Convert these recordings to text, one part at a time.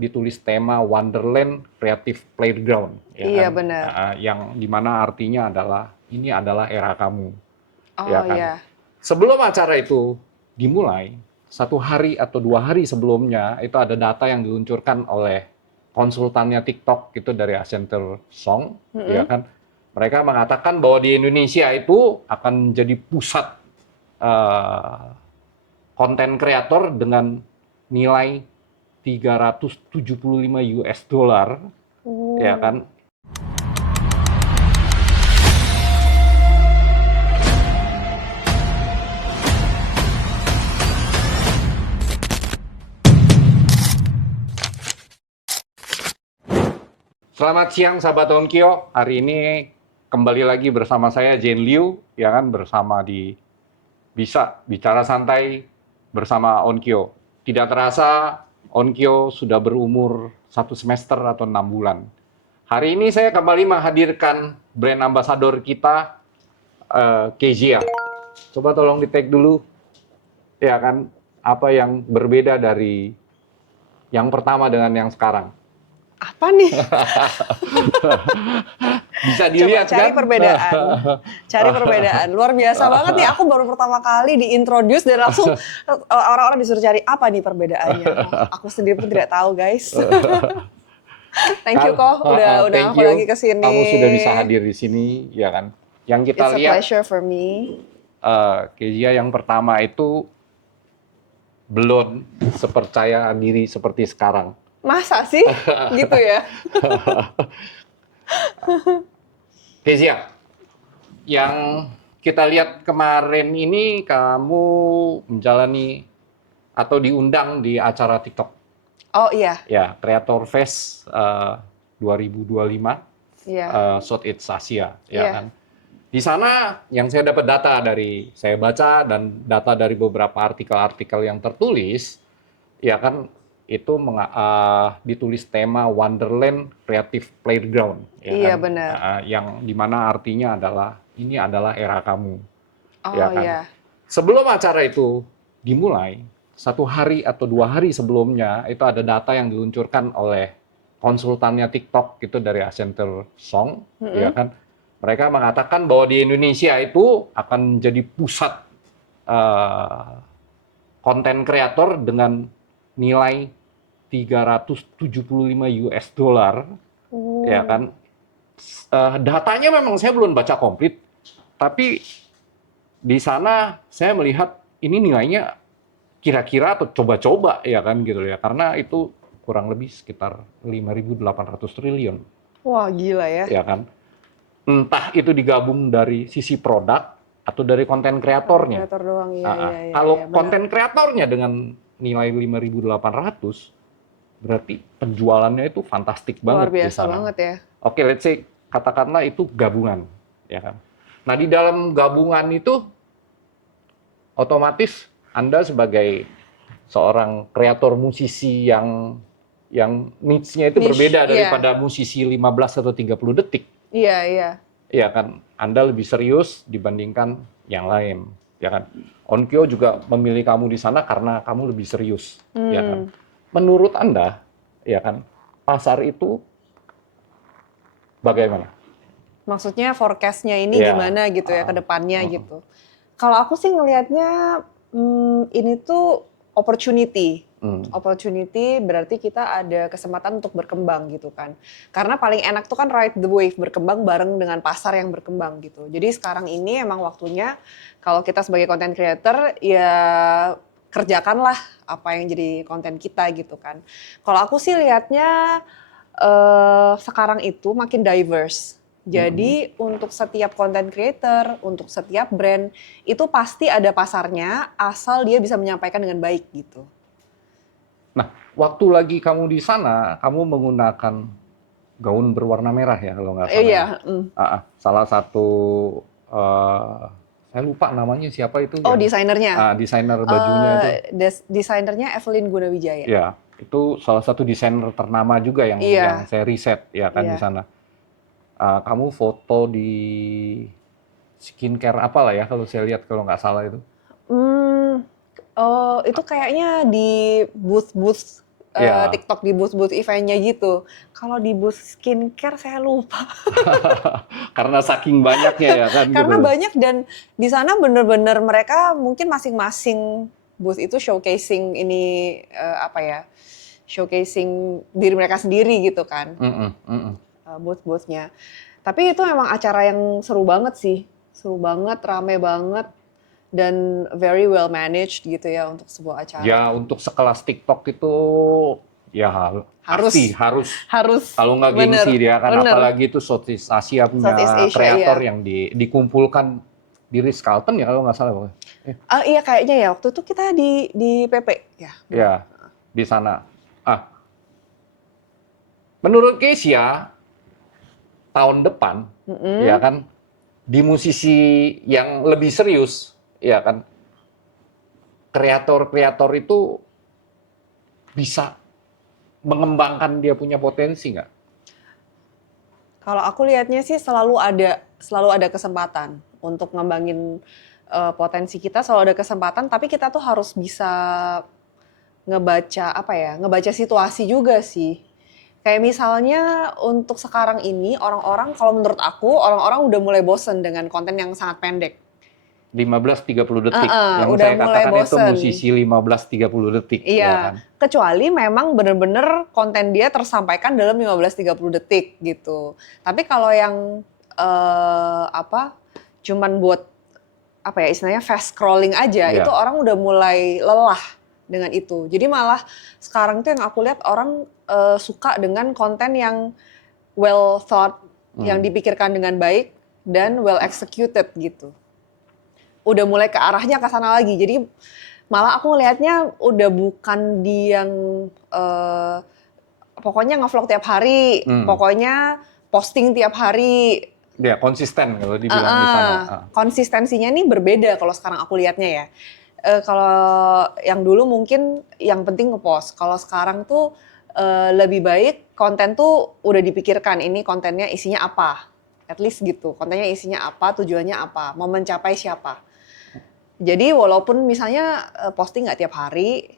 ditulis tema Wonderland Creative Playground, ya Iya kan? benar. Yang dimana artinya adalah ini adalah era kamu, ya Oh kan? iya. Sebelum acara itu dimulai, 1 hari atau 2 hari sebelumnya itu ada data yang diluncurkan oleh konsultannya TikTok itu dari Accenture Song, ya Mm-mm. kan? Mereka mengatakan bahwa di Indonesia itu akan jadi pusat konten kreator dengan nilai 375 US dollar, ya Uh. kan? Selamat siang sahabat Onkyo. Hari ini kembali lagi bersama saya Jane Liu, ya kan, bersama di Bisa Bicara Santai bersama Onkyo. Tidak terasa Onkyo sudah berumur 1 semester atau 6 bulan. Hari ini saya kembali menghadirkan brand ambassador kita, Kezia. Coba tolong di-tag dulu, ya kan, apa yang berbeda dari yang pertama dengan yang sekarang. Apa nih? Bisa Coba dilihat cari kan? perbedaan. Cari perbedaan. Luar biasa banget nih. Aku baru pertama kali diintroduce dan langsung orang-orang disuruh cari apa nih perbedaannya. Oh, aku sendiri pun tidak tahu, guys. Thank you kok udah Thank aku lagi you, ke sini. kamu sudah bisa hadir di sini, ya kan? Yang kita It's a lihat, pleasure for me. Kezia yang pertama itu belum sepercaya diri seperti sekarang. Masa sih? Gitu ya? Kezia, yang kita lihat kemarin ini kamu menjalani atau diundang di acara TikTok, Oh iya. ya, Creator Fest 2025, Iya. Southeast Asia, ya Iya. kan? Di sana yang saya dapat data dari saya baca dan data dari beberapa artikel-artikel yang tertulis, ya kan, itu ditulis tema Wonderland Creative Playground, ya Iya kan, benar. yang dimana artinya adalah ini adalah era kamu, ya Oh kan. iya. Sebelum acara itu dimulai, 1 hari atau 2 hari sebelumnya itu ada data yang diluncurkan oleh konsultannya TikTok itu dari Accenture Song, ya Mm-mm. kan. Mereka mengatakan bahwa di Indonesia itu akan jadi pusat konten kreator dengan nilai 375 US dollar, ya Uh. kan. Datanya memang saya belum baca komplit, tapi di sana saya melihat ini nilainya kira-kira atau coba-coba, ya kan, gitu ya, karena itu kurang lebih sekitar 5.800 triliun, Wah gila ya. ya kan. Entah itu digabung dari sisi produk atau dari konten Konten kreatornya. kreator doang. Iya iya iya iya Kalau benar. konten kreatornya dengan nilai 5.800, berarti penjualannya itu fantastik Luar banget di biasa sana. banget ya. Oke, let's say katakanlah itu gabungan, ya kan. Nah, di dalam gabungan itu otomatis Anda sebagai seorang kreator musisi yang niche-nya itu Niche, berbeda iya. daripada musisi 15 atau 30 detik, Iya iya. ya kan. Anda lebih serius dibandingkan yang lain, ya kan. Onkyo juga memilih kamu di sana karena kamu lebih serius, ya kan. Hmm. Menurut Anda, ya kan, pasar itu bagaimana? Maksudnya forecast-nya ini Ya, gimana gitu ya ke depannya gitu. Kalau aku sih ngelihatnya ini tuh opportunity. Opportunity berarti kita ada kesempatan untuk berkembang gitu kan. Karena paling enak tuh kan ride the wave, berkembang bareng dengan pasar yang berkembang gitu. Jadi sekarang ini emang waktunya kalau kita sebagai content creator ya kerjakanlah apa yang jadi konten kita gitu kan. Kalau aku sih lihatnya sekarang itu makin diverse. Jadi untuk setiap content creator, untuk setiap brand itu pasti ada pasarnya asal dia bisa menyampaikan dengan baik gitu. Nah, waktu lagi kamu di sana, kamu menggunakan gaun berwarna merah ya kalau nggak salah Iya. ya. Salah satu, eh, saya lupa namanya siapa itu Oh yang desainernya. desainer bajunya itu. Desainernya Evelyn Gunawijaya. Ya, itu salah satu desainer ternama juga yang Iya, saya riset, ya kan, di iya. sana. Kamu foto di skincare apalah ya kalau saya lihat kalau nggak salah itu. Hmm, oh itu kayaknya di booth-booth Iya. TikTok di booth-booth eventnya gitu. Kalau di booth skincare saya lupa. Karena saking banyaknya ya kan Karena gitu. banyak dan di sana bener-bener mereka mungkin masing-masing booth itu showcasing ini apa ya, showcasing diri mereka sendiri gitu kan, Mm-mm, mm-mm. booth-boothnya. Tapi itu memang acara yang seru banget sih, seru banget, rame banget, dan very well managed gitu ya untuk sebuah acara. Ya untuk sekelas TikTok itu ya pasti Harus, harus, harus, kalau nggak gengsi bener, dia kan, bener. apalagi itu Southeast Asia Southeast punya Asia, iya. kreator yang dikumpulkan di Ritz-Carlton ya kalau nggak salah pokoknya. Iya kayaknya ya, waktu itu kita di PP, ya benar. Ya di sana. Menurut Kesia tahun depan ya Mm-mm. kan di musisi yang lebih serius ya kan, kreator-kreator itu bisa mengembangkan dia punya potensi nggak? Kalau aku lihatnya sih selalu ada kesempatan untuk ngembangin potensi kita, selalu ada kesempatan, tapi kita tuh harus bisa ngebaca apa ya, ngebaca situasi juga sih. Kayak misalnya untuk sekarang ini orang-orang, kalau menurut aku orang-orang udah mulai bosen dengan konten yang sangat pendek. 15-30 detik. Yang Udah saya mulai katakan itu bosen. musisi 15-30 detik, ya kan? Iya, kecuali memang bener-bener konten dia tersampaikan dalam 15-30 detik gitu. Tapi kalau yang apa, cuman buat apa ya istilahnya fast scrolling aja, itu Iya. orang udah mulai lelah dengan itu. Jadi malah sekarang tuh yang aku lihat orang suka dengan konten yang well thought, yang dipikirkan dengan baik dan well executed gitu. Udah mulai ke arahnya ke sana lagi. Jadi malah aku ngelihatnya udah bukan di yang pokoknya ngevlog tiap hari, pokoknya posting tiap hari. Ya, konsisten kalau dibilang di sana. Konsistensinya nih berbeda kalau sekarang aku lihatnya ya. Kalau yang dulu mungkin yang penting ngepost. Kalau sekarang tuh lebih baik konten tuh udah dipikirkan ini kontennya isinya apa. At least gitu. Kontennya isinya apa, tujuannya apa, mau mencapai siapa. Jadi walaupun misalnya posting nggak tiap hari,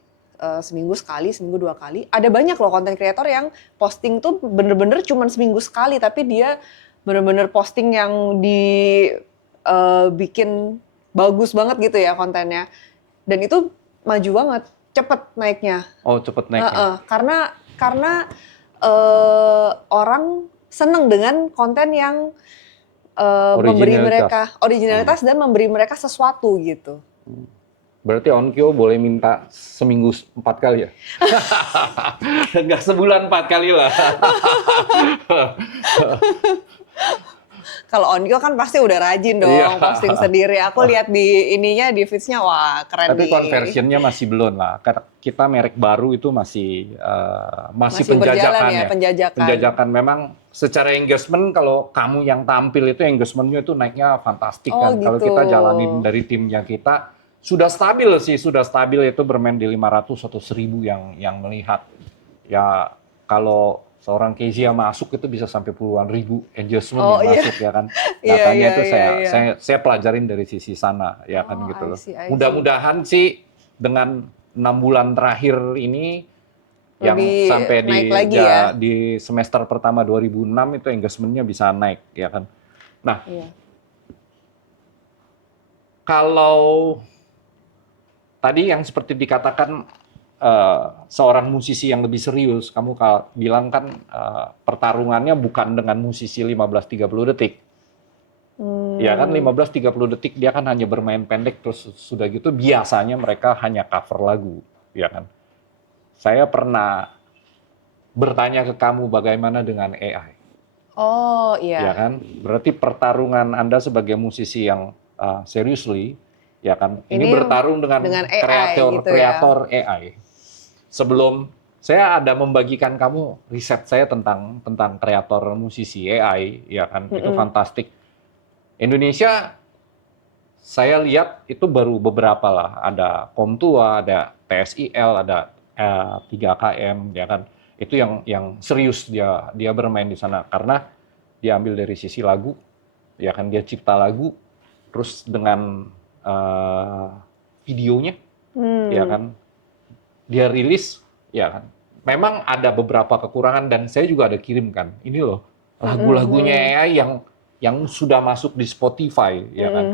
seminggu sekali, seminggu 2 kali, ada banyak loh konten kreator yang posting tuh bener-bener cuman seminggu sekali, tapi dia bener-bener posting yang bikin bagus banget gitu ya kontennya. Dan itu maju banget, cepet naiknya. Oh, cepet naiknya. Karena orang seneng dengan konten yang memberi mereka originalitas dan memberi mereka sesuatu gitu. Berarti Onkyo boleh minta seminggu 4 kali ya? Enggak sebulan 4 kali lah. Kalau Onkyo kan pasti udah rajin dong Iya. posting sendiri. Aku lihat di ininya di feeds-nya wah keren Tapi nih. conversion-nya masih belum lah. Karena kita merek baru itu masih Masih berjalan penjajakan ya, ya. penjajakan. Penjajakan memang secara engagement kalau kamu yang tampil itu engagement-nya itu naiknya fantastik Oh, kan. Kalau gitu. kita jalanin dari timnya kita sudah stabil sih, sudah stabil itu bermain di 500 atau 1000 yang melihat. Ya kalau seorang Kezia masuk itu bisa sampai puluhan ribu engagement Oh, yang iya. masuk ya kan. Iya, Datanya iya, itu iya, iya. saya pelajarin dari sisi sana ya kan Oh, gitu loh. I see. Mudah-mudahan sih dengan 6 bulan terakhir ini yang Lebih sampai naik lagi ya. di semester pertama 2006 itu engagement-nya bisa naik ya kan. Nah, Iya. kalau tadi yang seperti dikatakan seorang musisi yang lebih serius, kamu bilang kan pertarungannya bukan dengan musisi 15-30 detik. Ya kan 15-30 detik dia kan hanya bermain pendek terus sudah gitu biasanya mereka hanya cover lagu, ya kan. Saya pernah bertanya ke kamu bagaimana dengan AI. Oh, Ya iya. kan? Berarti pertarungan Anda sebagai musisi yang seriously, ya kan? Ini Ini bertarung dengan dengan AI gitu ya. kreator AI. Sebelum saya ada membagikan kamu riset saya tentang kreator musisi AI, ya kan? Itu fantastik. Indonesia saya lihat itu baru beberapa lah. Ada Komtua, ada TSIL, ada 3KM, ya kan? Itu yang serius dia bermain di sana karena dia ambil dari sisi lagu, ya kan dia cipta lagu, terus dengan videonya, ya kan dia rilis, ya kan memang ada beberapa kekurangan dan saya juga ada kirimkan. Ini loh lagu-lagunya AI yang sudah masuk di Spotify, ya kan.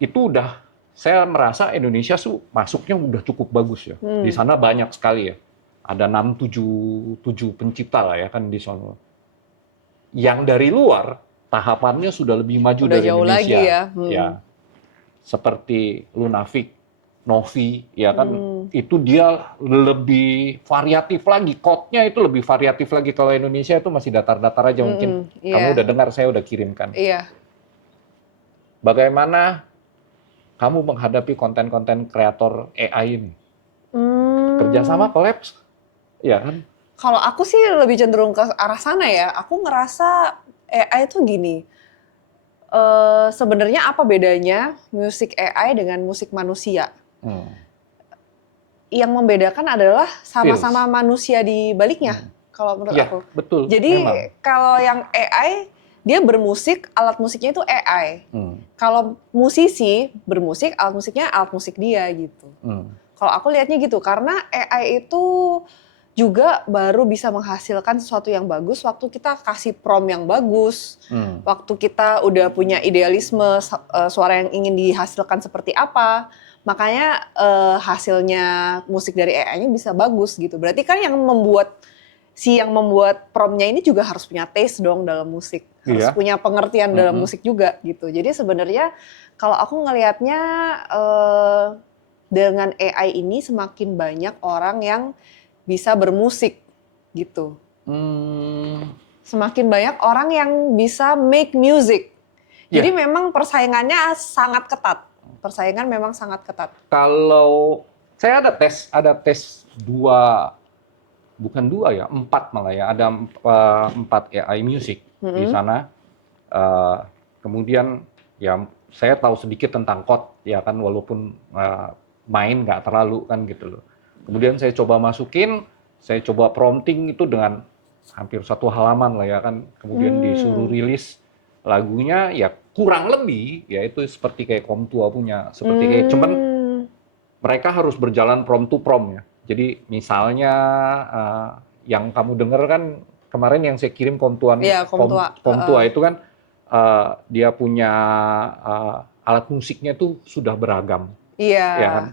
Itu udah saya merasa Indonesia masuknya udah cukup bagus ya. Di sana banyak sekali ya. Ada 6-7 pencipta lah ya kan di sana. Yang dari luar tahapannya sudah lebih maju Udah dari jauh Indonesia. lagi ya. Ya. Seperti Lunafik, Novi, ya kan. Itu dia lebih variatif lagi. Chord-nya itu lebih variatif lagi. Kalau Indonesia itu masih datar-datar aja mungkin. Kamu udah dengar, saya udah kirimkan. Iya. Bagaimana kamu menghadapi konten-konten kreator AI ini? Kerjasama, collabs, ya kan? Kalau aku sih lebih cenderung ke arah sana ya. Aku ngerasa AI itu gini. Sebenarnya apa bedanya musik AI dengan musik manusia? Yang membedakan adalah sama-sama manusia di baliknya. Kalau menurut aku. Betul. Jadi memang. kalau yang AI dia bermusik, alat musiknya itu AI. Kalau musisi bermusik, alat musik dia gitu. Kalau aku lihatnya gitu, karena AI itu juga baru bisa menghasilkan sesuatu yang bagus waktu kita kasih prompt yang bagus, waktu kita udah punya idealisme suara yang ingin dihasilkan seperti apa, makanya hasilnya musik dari AI-nya bisa bagus gitu. Berarti kan yang membuat promptnya ini juga harus punya taste dong dalam musik, harus punya pengertian dalam musik juga gitu. Jadi sebenarnya kalau aku ngelihatnya dengan AI ini semakin banyak orang yang bisa bermusik gitu. Semakin banyak orang yang bisa make music. Jadi memang persaingannya sangat ketat. Persaingan memang sangat ketat. Kalau saya ada tes 4 malah ya. Ada 4 AI music di sana. Kemudian ya saya tahu sedikit tentang chord ya kan, walaupun main nggak terlalu kan gitu loh. Kemudian saya coba masukin, saya coba prompting itu dengan hampir 1 halaman lah ya kan. Kemudian disuruh rilis lagunya ya kurang lebih ya itu seperti kayak Komtua punya, seperti kayak cuman mereka harus berjalan prompt to prompt ya. Jadi misalnya yang kamu dengar kan kemarin yang saya kirim Komtua itu kan dia punya alat musiknya tuh sudah beragam. Iya. Ya kan?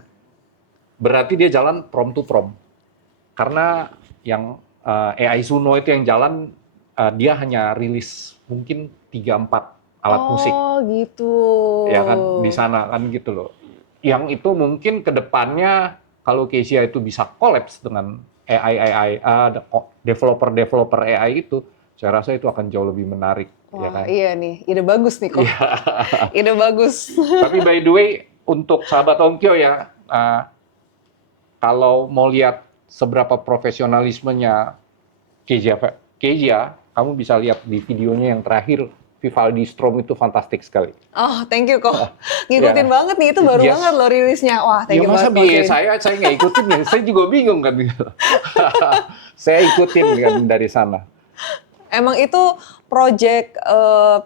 Berarti dia jalan prompt to prompt. Karena yang AI Suno itu yang jalan dia hanya rilis mungkin 3-4 alat musik. Oh gitu. Ya kan di sana kan gitu loh. Yang itu mungkin ke depannya kalau Kezia itu bisa collapse dengan AI developer AI itu, saya rasa itu akan jauh lebih menarik. Wah, ya kan? Iya nih, ide bagus nih kok. Ide bagus. Tapi by the way, untuk sahabat Onkyo ya, kalau mau lihat seberapa profesionalismenya Kezia, kamu bisa lihat di videonya yang terakhir, Vivaldi Strom itu fantastik sekali. Oh, thank you kok. Ngikutin banget nih, itu baru banget loh rilisnya. Wah, thank you masa banget. saya nggak ikutin ya, saya juga bingung kan. Saya ikutin kan dari sana. Emang itu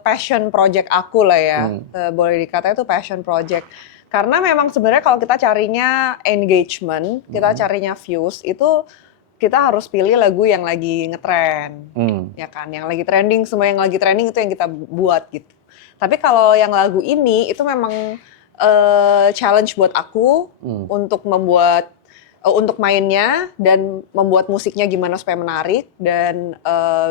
passion project aku lah ya. Boleh dikata itu passion project. Karena memang sebenarnya kalau kita carinya engagement, kita carinya views, itu kita harus pilih lagu yang lagi ngetren, ya kan? Yang lagi trending, semua yang lagi trending itu yang kita buat gitu. Tapi kalau yang lagu ini itu memang challenge buat aku untuk untuk mainnya dan membuat musiknya gimana supaya menarik dan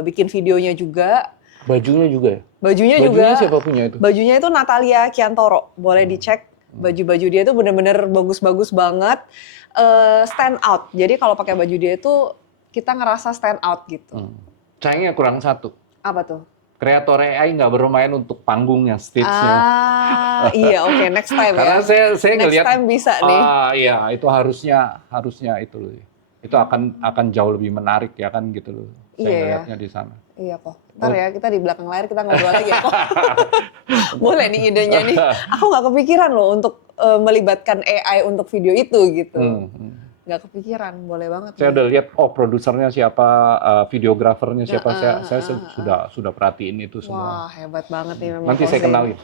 bikin videonya juga. Bajunya juga ya? Bajunya juga. Siapa punya itu? Bajunya itu Natalia Kiantoro, boleh dicek. Baju-baju dia itu bener-bener bagus-bagus banget. Stand out. Jadi kalau pakai baju dia itu kita ngerasa stand out gitu. Sayangnya kurang satu. Apa tuh? Kreator AI nggak bermain untuk panggungnya, stage-nya. Iya, oke, next time ya. Karena saya ngelihat. Next time bisa nih. Iya, itu harusnya itu loh. Itu akan jauh lebih menarik ya kan gitu loh. Saya ngelihatnya di sana. Iya kok. Ntar ya kita di belakang layar kita ngobrol lagi ya kok. Boleh nih idenya nih. Aku nggak kepikiran loh untuk melibatkan AI untuk video itu gitu. Nggak kepikiran, boleh banget. Saya udah lihat, produsernya siapa, videografernya siapa, saya sudah perhatiin itu semua. Wah, hebat banget nih memang. Nanti saya kenalin.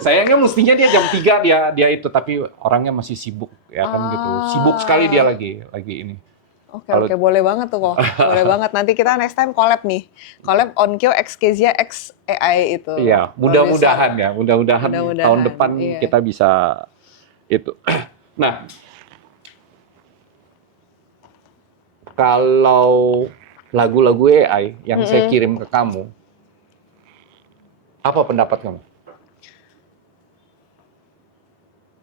Sayangnya mestinya dia jam 3 dia itu, tapi orangnya masih sibuk ya kan gitu. Sibuk sekali dia lagi ini. Oke, boleh banget tuh kok. Boleh banget. Nanti kita next time collab nih. Collab Onkyo X Kezia X AI itu. Iya, mudah-mudahan ya. Mudah-mudahan tahun depan iya. kita bisa itu. Nah, kalau lagu-lagu AI yang saya kirim ke kamu, apa pendapat kamu?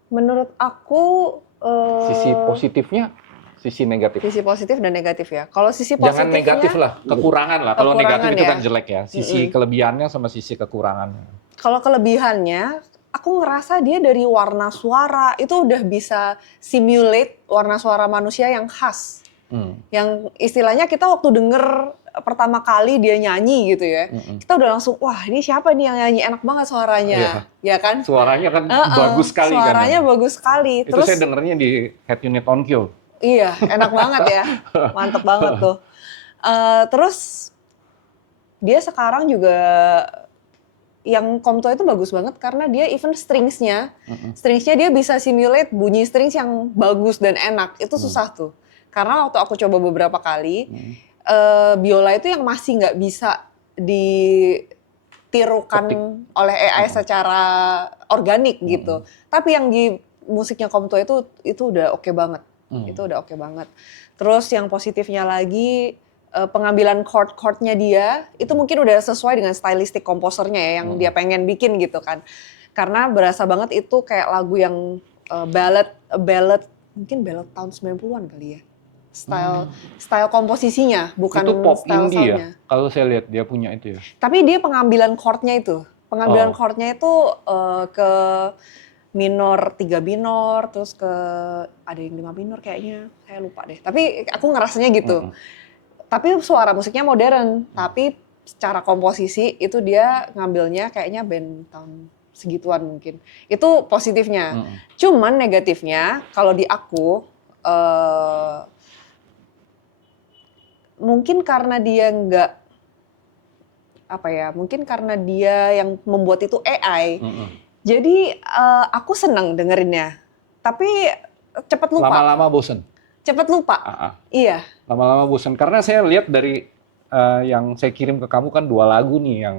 Menurut aku Sisi positifnya, sisi negatif. sisi positif dan negatif ya. Kalau sisi positifnya Jangan negatif lah, kekurangan lah. Kalau negatif itu ya. kan jelek ya. Sisi kelebihannya sama sisi kekurangannya. Kalau kelebihannya, aku ngerasa dia dari warna suara itu udah bisa simulate warna suara manusia yang khas. Yang istilahnya kita waktu denger pertama kali dia nyanyi gitu ya, kita udah langsung, wah ini siapa nih yang nyanyi enak banget suaranya, ya kan? Suaranya kan bagus sekali kan. Suaranya bagus sekali. Itu saya dengernya di Head Unit Onkyo. Iya, enak banget ya, mantep banget tuh. Terus dia sekarang juga yang Komto itu bagus banget karena dia even stringsnya dia bisa simulate bunyi strings yang bagus dan enak. Itu susah tuh. Karena waktu aku coba beberapa kali, biola itu yang masih nggak bisa ditirukan oleh AI secara organik gitu. Tapi yang di musiknya Komto itu udah oke banget. Itu udah oke banget. Terus yang positifnya lagi, pengambilan chord-chordnya dia itu mungkin udah sesuai dengan stylistik komposernya ya, yang dia pengen bikin gitu kan. Karena berasa banget itu kayak lagu yang ballad mungkin ballad tahun 90-an kali ya. Style komposisinya, bukan itu pop style indie soundnya. ya? Kalau saya lihat dia punya itu ya. Tapi dia pengambilan chordnya itu. Pengambilan chordnya itu ke minor, 3 minor, terus ke ada yang 5 minor kayaknya. Saya lupa deh. Tapi aku ngerasanya gitu. Tapi suara musiknya modern, tapi secara komposisi itu dia ngambilnya kayaknya band tahun segituan mungkin. Itu positifnya. Cuman negatifnya kalau di aku mungkin karena dia mungkin karena dia yang membuat itu AI. Jadi aku senang dengerinnya. Tapi cepat lupa. Lama-lama bosen. Cepat lupa. Iya. Lama-lama bosen karena saya lihat dari yang saya kirim ke kamu kan 2 lagu nih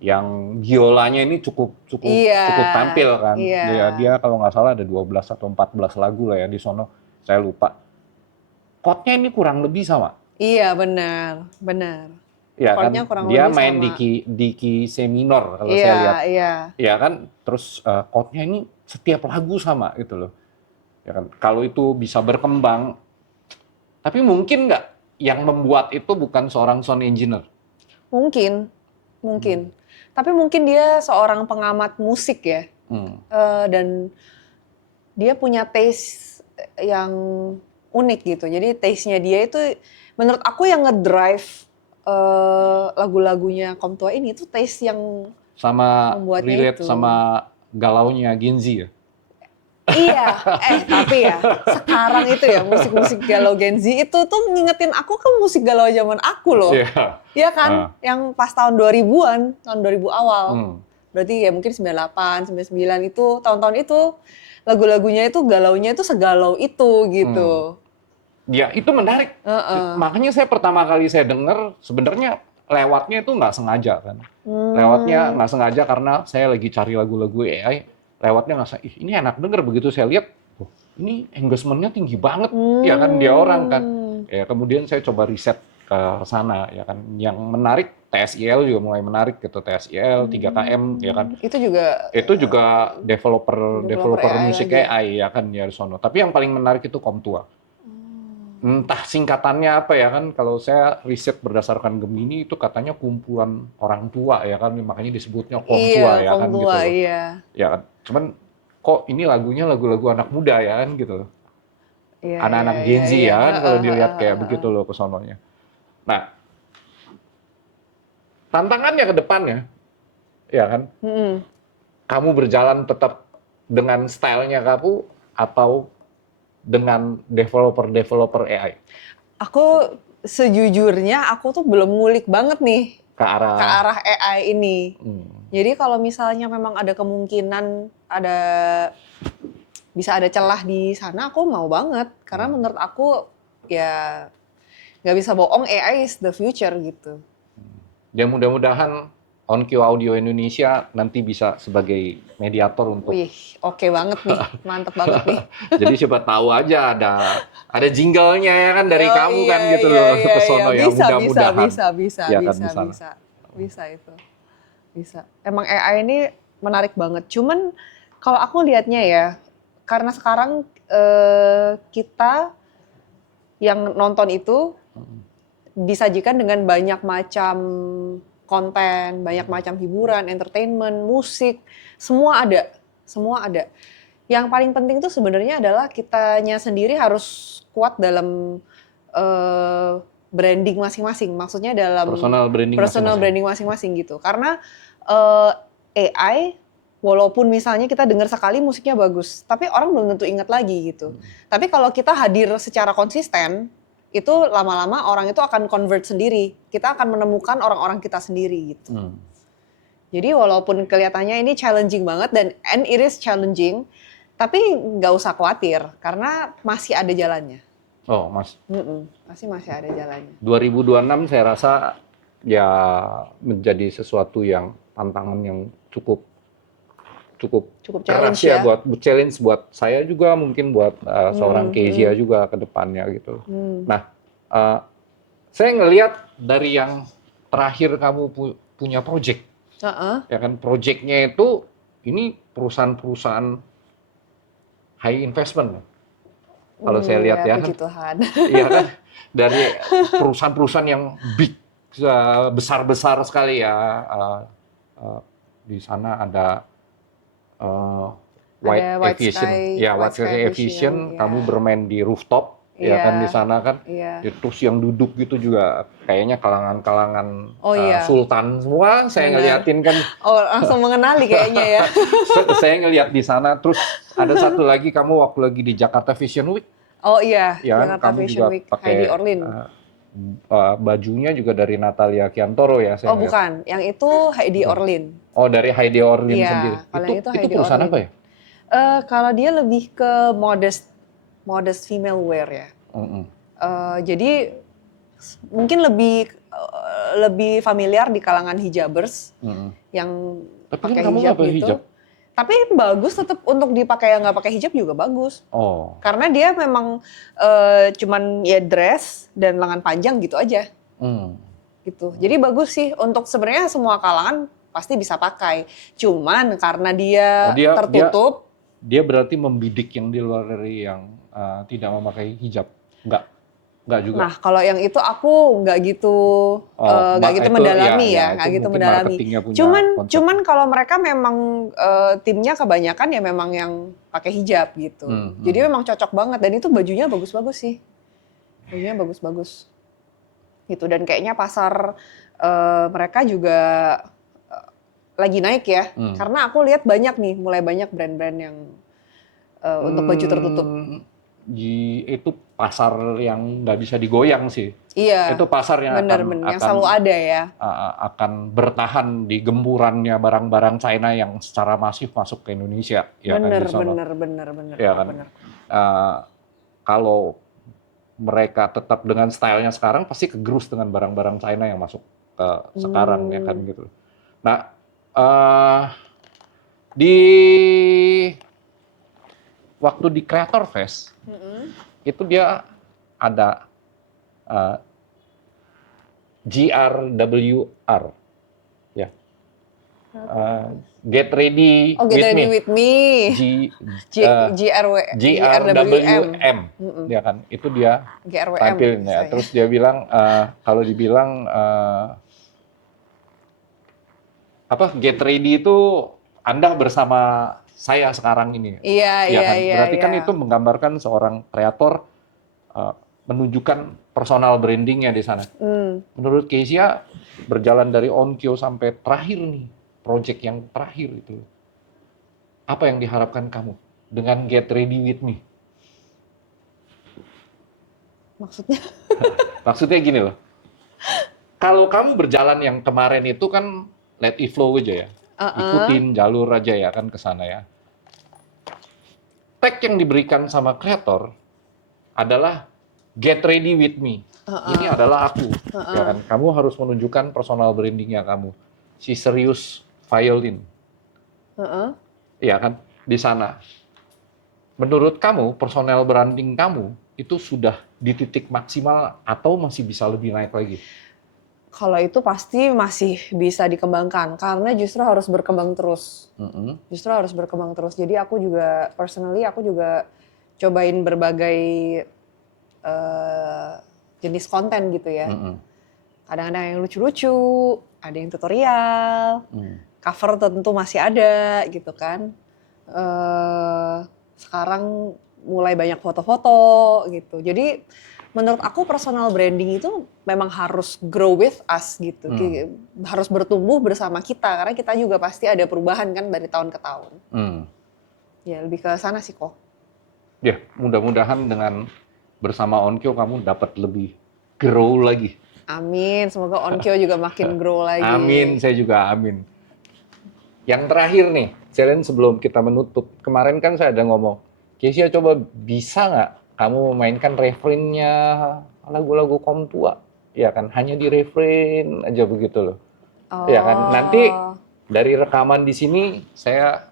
yang biolanya ini cukup tampil kan. Dia kalau nggak salah ada 12 atau 14 lagu lah ya di sono. Saya lupa. Chordnya ini kurang lebih sama. Iya, benar. Ya kan, dia main sama. di key C minor kalau saya lihat. Iya kan, terus chordnya ini setiap lagu sama gitu loh. Ya kan, kalau itu bisa berkembang, tapi mungkin nggak yang membuat itu bukan seorang sound engineer? Mungkin. Tapi mungkin dia seorang pengamat musik ya, dan dia punya taste yang unik gitu. Jadi taste-nya dia itu, menurut aku yang ngedrive lagu-lagunya Komtua ini itu taste yang sama membuatnya relate itu. sama galaunya Genzi ya. Iya, tapi ya sekarang itu ya musik-musik galau Gen Z itu tuh ngingetin aku ke musik galau zaman aku loh. Iya kan? Yang pas tahun 2000-an, tahun 2000 awal. Berarti ya mungkin 98, 99 itu, tahun-tahun itu lagu-lagunya itu galaunya itu segalau itu gitu. Ya, itu menarik. Makanya saya pertama kali saya dengar sebenarnya lewatnya itu nggak sengaja kan. Lewatnya nggak sengaja karena saya lagi cari lagu-lagu AI. Lewatnya nggak, ini enak denger. Begitu saya lihat, ini engagement-nya tinggi banget, ya kan dia orang kan. Ya kemudian saya coba riset ke sana, ya kan. Yang menarik TSIL juga mulai menarik gitu, TSIL, 3KM, ya kan. Itu juga developer musik AI ya kan ya di sono. Tapi yang paling menarik itu Komtua. Entah singkatannya apa ya kan, kalau saya riset berdasarkan Gemini itu katanya kumpulan orang tua ya kan, makanya disebutnya Komtua ya kan gitu loh. Ya kan, cuman kok ini lagunya lagu-lagu anak muda ya kan gitu loh. Anak-anak Gen Z ya kan kalau dilihat kayak begitu loh ke sononya. Nah, tantangannya ke depannya, ya kan, kamu berjalan tetap dengan stylenya kamu atau dengan developer AI? Aku sejujurnya aku tuh belum ngulik banget nih ke arah AI ini. Jadi kalau misalnya memang ada kemungkinan bisa ada celah di sana, aku mau banget. Karena menurut aku ya nggak bisa bohong, AI is the future gitu. Dan mudah-mudahan OnQ Audio Indonesia nanti bisa sebagai mediator untuk. Wih, oke banget nih, mantep banget nih. Jadi siapa tahu aja ada jinglenya ya kan dari Oh kamu kan iya, gitu iya, loh iya, ke iya. sono ya Bisa, mudah-mudahan. Ya kan di sana. bisa itu. Bisa. Emang AI ini menarik banget. Cuman kalau aku lihatnya ya, karena sekarang kita yang nonton itu disajikan dengan banyak macam konten, banyak macam hiburan, entertainment, musik, semua ada. Semua ada. Yang paling penting itu sebenarnya adalah kitanya sendiri harus kuat dalam branding masing-masing. Maksudnya dalam Personal branding personal masing-masing. branding masing-masing gitu. Karena AI walaupun misalnya kita dengar sekali musiknya bagus, tapi orang belum tentu ingat lagi gitu. Tapi kalau kita hadir secara konsisten, itu lama-lama orang itu akan convert sendiri. Kita akan menemukan orang-orang kita sendiri gitu. Jadi walaupun kelihatannya ini challenging banget and it is challenging, tapi nggak usah khawatir karena masih ada jalannya. Oh, Mas. Masih ada jalannya. 2026 saya rasa ya menjadi sesuatu yang tantangan yang cukup keras challenge ya ya. buat challenge buat saya juga mungkin buat seorang Kezia juga ke depannya gitu. Nah, saya ngelihat dari yang terakhir kamu punya project. Ya kan projectnya itu ini perusahaan-perusahaan high investment. Kalau saya lihat ya puji kan. Tuhan. Iya kan dari perusahaan-perusahaan yang big besar-besar sekali ya. Di sana ada White Aviation, ya White Sky Aviation, kamu bermain di rooftop, ya kan di sana kan. Terus yang duduk gitu juga kayaknya kalangan-kalangan sultan semua. Saya ngeliatin kan. Oh, langsung mengenali kayaknya ya. Saya ngeliat di sana. Terus ada satu lagi kamu waktu lagi di Jakarta Fashion Week. Oh iya, Ya, Jakarta kamu Fashion juga Week, pakai Heidi Orlin. Bajunya juga dari Natalia Kiantoro ya. Oh bukan, yang itu Heidi Orlin. Oh dari Heidi Orlin iya, sendiri. Kalau itu Heidi perusahaan Orlin. apa ya? Kalau dia lebih ke modest female wear ya. Jadi mungkin lebih familiar di kalangan hijabers yang pakai hijab gitu. Hijab? Tapi bagus tetap untuk dipakai yang nggak pakai hijab juga bagus. Oh. Karena dia memang cuman ya dress dan lengan panjang gitu aja. Gitu. Jadi bagus sih untuk sebenarnya semua kalangan pasti bisa pakai. Cuman karena dia tertutup. Dia berarti membidik yang di luar dari yang tidak memakai hijab. Enggak juga. Nah, kalau yang itu aku nggak gitu mendalami ya, nggak gitu mendalami. Cuman kalau mereka memang timnya kebanyakan ya memang yang pakai hijab gitu. Jadi memang cocok banget dan itu bajunya bagus-bagus sih. Bajunya bagus-bagus. Gitu dan kayaknya pasar mereka juga lagi naik ya. Karena aku lihat banyak nih, mulai banyak brand-brand yang untuk baju tertutup. Itu pasar yang nggak bisa digoyang sih. Iya. Itu pasar yang yang selalu ada ya. Akan bertahan di gemburannya barang-barang China yang secara masif masuk ke Indonesia. Bener. Ya kan. Kalau mereka tetap dengan stylenya sekarang pasti kegerus dengan barang-barang China yang masuk ke sekarang ya kan gitu. Nah di waktu di Creator Fest itu dia ada GRWR ya. Get Ready With Me. GRWM. Ya kan, itu dia tampilin ya. Terus dia bilang kalau dibilang Get Ready itu Anda bersama saya sekarang ini. Iya. Berarti kan itu menggambarkan seorang kreator menunjukkan personal brandingnya di sana. Menurut Kezia berjalan dari OnQ sampai terakhir nih, project yang terakhir itu. Apa yang diharapkan kamu dengan Get Ready With Me? Maksudnya? Maksudnya gini loh. Kalau kamu berjalan yang kemarin itu kan let it flow aja ya. Ikutin jalur aja ya kan ke sana ya. Tag yang diberikan sama kreator adalah Get Ready With Me. Ini adalah aku, ya kan? Kamu harus menunjukkan personal brandingnya kamu, si serius violin, ya kan? Di sana. Menurut kamu, personal branding kamu itu sudah di titik maksimal atau masih bisa lebih naik lagi? Kalau itu pasti masih bisa dikembangkan karena justru harus berkembang terus. Justru harus berkembang terus. Jadi aku juga personally aku juga cobain berbagai jenis konten gitu ya. Kadang-kadang yang lucu-lucu, ada yang tutorial, cover tentu masih ada gitu kan. Sekarang mulai banyak foto-foto gitu. Jadi menurut aku personal branding itu memang harus grow with us gitu. Harus bertumbuh bersama kita karena kita juga pasti ada perubahan kan dari tahun ke tahun. Ya lebih ke sana sih kok. Ya, mudah-mudahan dengan bersama Onkyo kamu dapat lebih grow lagi. Amin, semoga Onkyo juga makin grow lagi. Amin, saya juga amin. Yang terakhir nih, challenge sebelum kita menutup. Kemarin kan saya ada ngomong, Kesia coba bisa nggak kamu memainkan refrainnya lagu-lagu kaum tua? Ya kan, hanya di refrain aja begitu loh. Ya kan, nanti dari rekaman di sini saya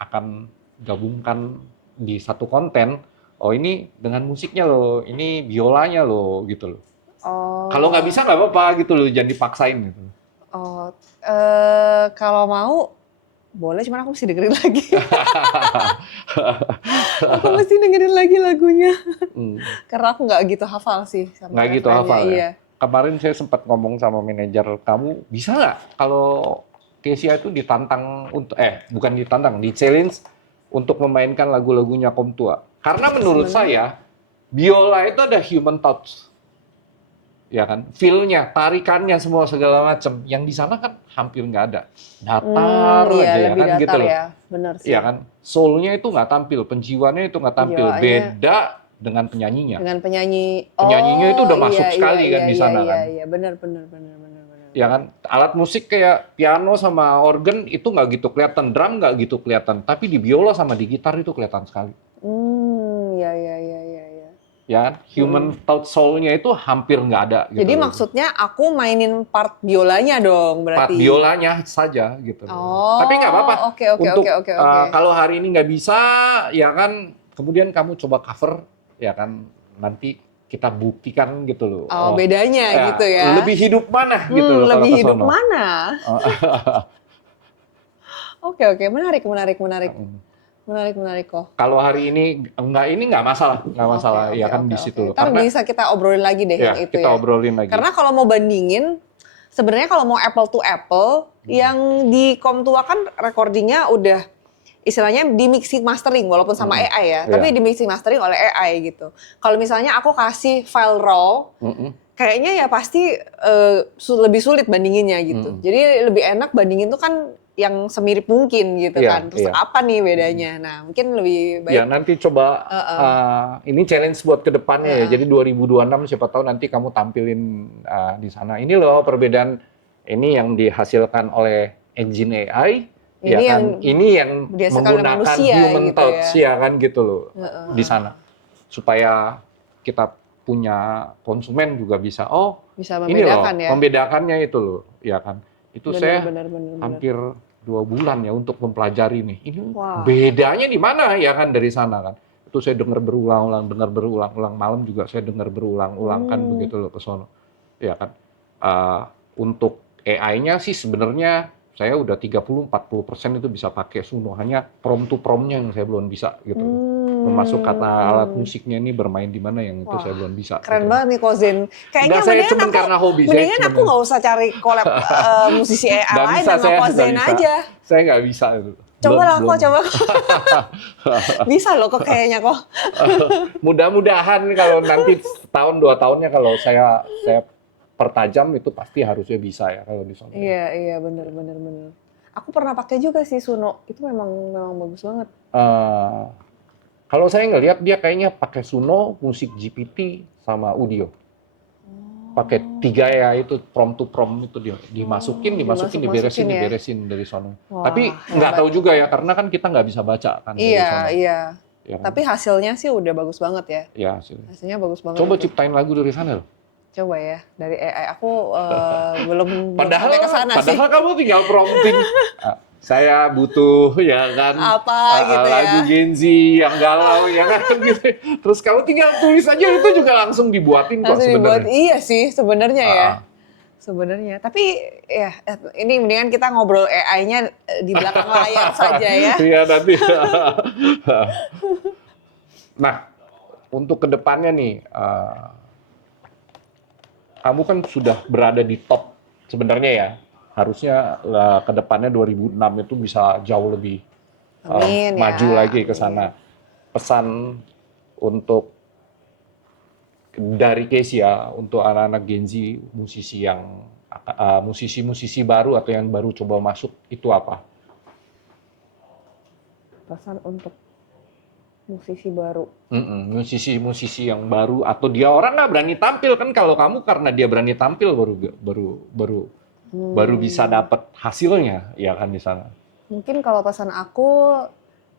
akan gabungkan di satu konten. Oh ini dengan musiknya loh, ini biolanya loh gitu loh. Kalau nggak bisa nggak apa-apa gitu loh, jangan dipaksain gitu. Kalau mau boleh, cuman aku mesti dengerin lagi. Aku mesti dengerin lagi lagunya. Karena aku nggak gitu hafal sih. Nggak gitu hafal ya? Kemarin saya sempat ngomong sama manajer kamu, bisa nggak kalau Kesia itu ditantang untuk, bukan ditantang, di-challenge untuk memainkan lagu-lagunya kaum tua. Karena menurut saya, biola itu ada human touch. Ya kan, feel-nya, tarikannya semua segala macam. Yang di sana kan hampir nggak ada. Datar aja ya kan gitu loh. Ya, benar sih. Ya kan, soul-nya itu nggak tampil, penjiwanya itu nggak tampil. Beda dengan penyanyinya. Dengan penyanyi. Penyanyinya itu udah masuk sekali kan di sana kan. Iya, benar. Ya kan, alat musik kayak piano sama organ itu nggak gitu kelihatan, drum nggak gitu kelihatan. Tapi di biola sama di gitar itu kelihatan sekali. Iya. Ya kan, human touch soul-nya itu hampir nggak ada. Gitu. Jadi maksudnya aku mainin part biolanya dong berarti? Part biolanya saja gitu. Tapi nggak apa-apa. Oke. Kalau hari ini nggak bisa, ya kan, kemudian kamu coba cover, ya kan, nanti kita buktikan gitu loh. Bedanya gitu ya? Lebih hidup mana gitu loh. Lebih hidup mana? Oke, menarik. Menarik kok. Kalau hari ini nggak masalah, ya kan di situ. Ntar bisa kita obrolin lagi deh yang itu kita obrolin lagi. Karena kalau mau bandingin, sebenarnya kalau mau apple to apple, yang di Kom Tua kan recordingnya udah istilahnya di mixing mastering walaupun sama AI ya, tapi di mixing mastering oleh AI gitu. Kalau misalnya aku kasih file raw, kayaknya ya pasti lebih sulit bandinginnya gitu. Jadi lebih enak bandingin tuh kan yang semirip mungkin gitu kan. Terus apa nih bedanya? Nah, mungkin lebih baik. Ya nanti coba ini challenge buat kedepannya ya. Jadi 2026 siapa tahu nanti kamu tampilin di sana. Ini loh perbedaan ini yang dihasilkan oleh engine AI. Ini yang menggunakan manusia, human touch ya kan gitu loh di sana. Supaya kita punya konsumen juga bisa bisa membedakan ini loh, ya. Membedakannya itu loh, ya kan. Itu saya hampir 2 bulan ya untuk mempelajari nih. Ini bedanya di mana ya kan dari sana kan. Itu saya dengar berulang-ulang, malam juga saya dengar berulang-ulang kan begitu loh ke sono. Ya kan. Untuk AI-nya sih sebenarnya saya udah 30-40% itu bisa pakai Suno. Hanya prompt to prompt-nya yang saya belum bisa gitu. Memasuk kata alat musiknya ini bermain di mana yang itu saya belum bisa. Keren banget nih Kozen. Kayaknya mendingan aku nggak usah cari collab musisi AI lain sama Kozen aja. Saya nggak bisa itu. Coba. Bisa loh kok kayaknya kok. Mudah-mudahan kalau nanti tahun 2 tahunnya kalau saya pertajam itu pasti harusnya bisa ya kalau di sana. Iya benar. Aku pernah pakai juga sih Suno. Itu memang bagus banget. Kalau saya ngelihat dia kayaknya pakai Suno, musik GPT sama audio. Pakai 3 ya itu prompt to prompt itu dia dimasukin, diberesin dari sono. Tapi nggak tahu juga ya karena kan kita nggak bisa baca kan dari sono. Iya. Ya, kan? Tapi hasilnya sih udah bagus banget ya. Iya, hasilnya bagus banget. Coba ciptain lagu dari sana loh. Coba ya, dari AI aku belum Padahal, sampai ke sana sih. padahal kamu tinggal prompting. Saya butuh ya kan Apa gitu lagu ya. Gen Z yang galau ya kan gitu. Terus kamu tinggal tulis aja itu juga langsung dibuatin kok Langsung dibuat, sebenarnya. iya sih sebenarnya ya. Ah, Sebenarnya. Tapi ya ini mendingan kita ngobrol AI-nya di belakang layar saja ya. Iya nanti. Nah, untuk kedepannya nih, kamu kan sudah berada di top sebenarnya ya. Harusnya kedepannya 2006 itu bisa jauh lebih Amin maju ya, lagi ke amin. sana. Pesan untuk dari Kesia untuk anak-anak Gen Z, musisi yang musisi-musisi baru atau yang baru coba masuk itu apa? Pesan untuk musisi baru. Musisi-musisi yang baru atau dia orang nggak berani tampil kan kalau kamu karena dia berani tampil baru bisa Hmm, dapat hasilnya ya kan di sana. mungkin kalau pesan aku,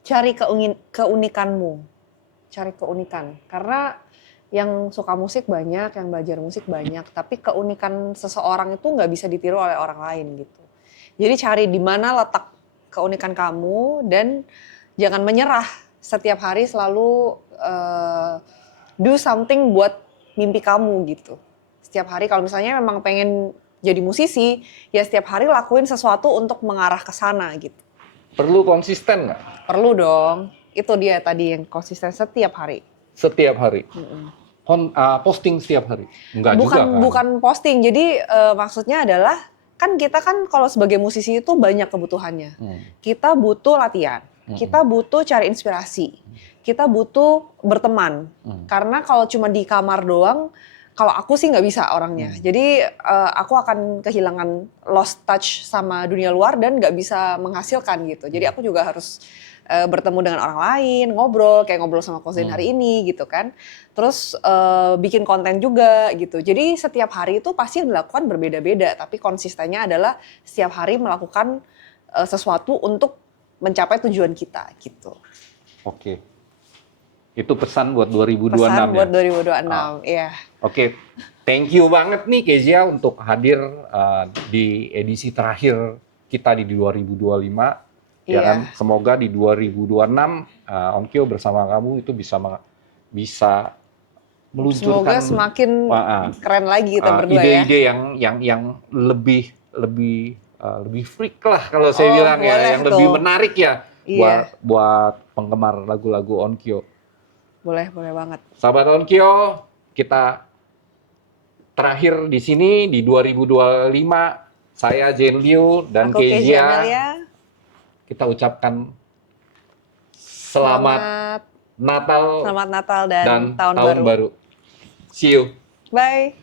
cari keunikanmu. Cari keunikan. Karena yang suka musik banyak, yang belajar musik banyak, tapi keunikan seseorang itu nggak bisa ditiru oleh orang lain gitu. Jadi cari di mana letak keunikan kamu dan jangan menyerah. Setiap hari selalu do something buat mimpi kamu gitu. Setiap hari kalau misalnya memang pengen jadi musisi, ya setiap hari lakuin sesuatu untuk mengarah ke sana gitu. Perlu konsisten nggak? Perlu dong. Itu dia tadi yang konsisten setiap hari. Setiap hari. Posting setiap hari. Enggak juga kan? Bukan posting. Jadi maksudnya adalah kan kita kan kalau sebagai musisi itu banyak kebutuhannya. Kita butuh latihan. Kita butuh cari inspirasi. Kita butuh berteman. Karena kalau cuma di kamar doang, kalau aku sih nggak bisa orangnya. Jadi aku akan kehilangan lost touch sama dunia luar dan nggak bisa menghasilkan gitu. Jadi aku juga harus bertemu dengan orang lain, ngobrol, kayak ngobrol sama Kozain hari ini gitu kan. Terus bikin konten juga gitu. Jadi setiap hari itu pasti yang dilakukan berbeda-beda, tapi konsistennya adalah setiap hari melakukan sesuatu untuk mencapai tujuan kita gitu. Oke. Itu pesan buat 2026 Pesan ya? buat 2026, iya. Oke. Thank you banget nih Kezia untuk hadir di edisi terakhir kita di 2025. Ya kan? Iya. Semoga di 2026 Onkyo bersama kamu itu bisa Semoga meluncurkan semakin keren lagi kita berdua ya. ide-ide yang lebih freak lah kalau saya Oh, bilang ya, boleh yang lebih tuh. menarik ya Iya, buat penggemar lagu-lagu Onkyo. boleh banget. Sahabat Onkyo, kita terakhir di sini di 2025, saya Jen Liu dan Aku Kezia Kezia, Amelia. kita ucapkan selamat Natal Selamat Natal dan dan tahun tahun baru. baru. See you. Bye.